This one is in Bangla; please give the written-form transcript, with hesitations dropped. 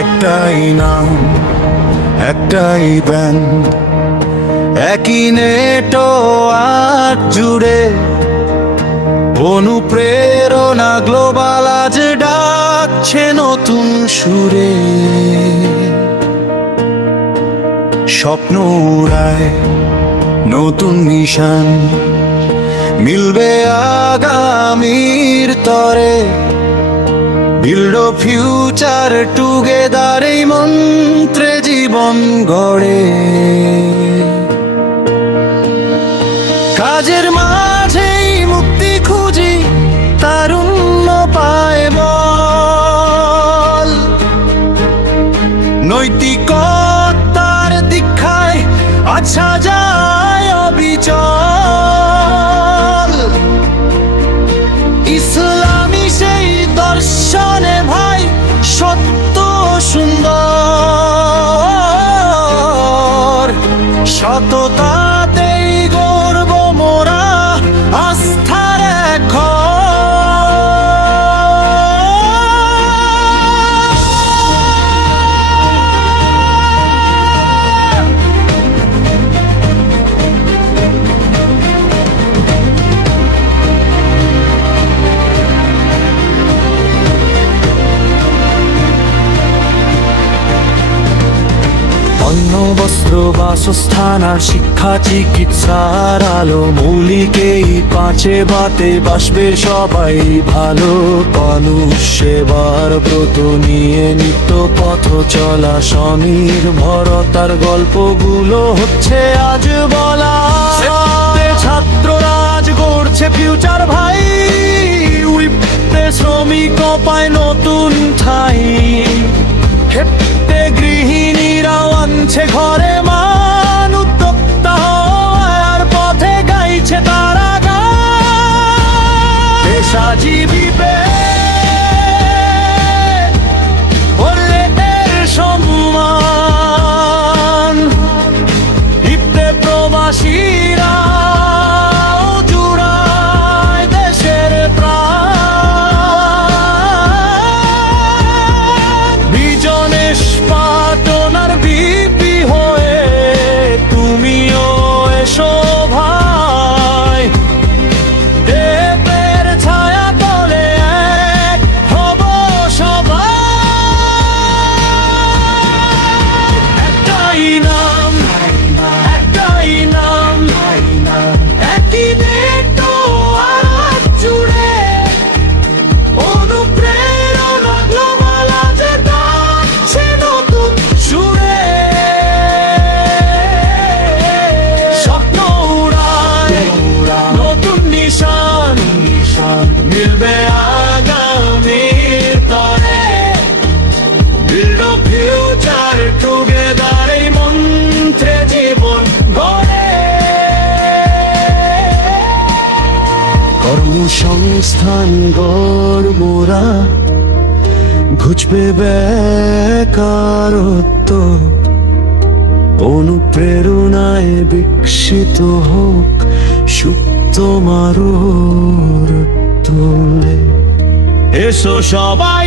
একটাই নাম, একটাই ব্যান্ড, একই নেটওয়ার্ক জুড়ে অনুপ্রেরণা গ্লোবাল আজ ডাকছে নতুন সুরে। স্বপ্ন উড়ায় নতুন নিশান, মিলবে আগামীর তরে। বিল্ড ফিউচার টুগেদার, এই মন্ত্রে জীবন গড়ে। কাজের মাঝেই মুক্তি খুঁজি, তারুণ্য পায় বল। নৈতিকতার দীক্ষায় আচ্ছা যায় অবিচল। ইসলামী সেই দর্শনে ভাই সত্য সুন্দর। সততাতেই গর্ব মোরা, আস্থার এখন। অন্ন বস্ত্র বাসস্থান আর শিক্ষা চিকিৎসার আলো, মৌলিক এই পাঁচে বাতে বাসবে সবাই ভালো। মানুষ সেবার ব্রত নিয়ে নিত্য পথ চলা, স্বনির্ভরতার গল্পগুলো হচ্ছে আজ বলা। ছাত্ররা আজ গড়ছে ফিউচার ভাই, উইপতে শ্রমিক পায় নতুন ঠাঁই। ক্ষেত্রে গৃহিণীরাও আনছে ঘরে মান, উদ্যোক্তা হওয়ার পথে গাইছে তারা গান। পেশাজীবী পেলের সম্মান, ইপ্তে প্রবাসীরা জুড়ায় দেশের প্রাণ। বিজনেশ পাটনার বিপি হয়ে তুমিও এসো ভাই, দেবের ছায়া তলে এক হব সবাই। একটাই নাম, একটাই নাম, একই নেটওয়ার্ক জুড়ে অনুপ্রেরণা গ্লোবাল আজ ডাকছে নতুন সুরে। স্বপ্ন উড়ায় নতুন নিশান, মিলবে আগামীর তরে। বিল্ড ফিউচার টুগেদার, এই মন্ত্রে জীবন গড়ে। কর্মসংস্থান গড় মোরা, ঘুচবে বেকারত্ব। অনুপ্রেরণায় বিকশিত হোক সুপ্ত মারোর তোলে। এসো সবাই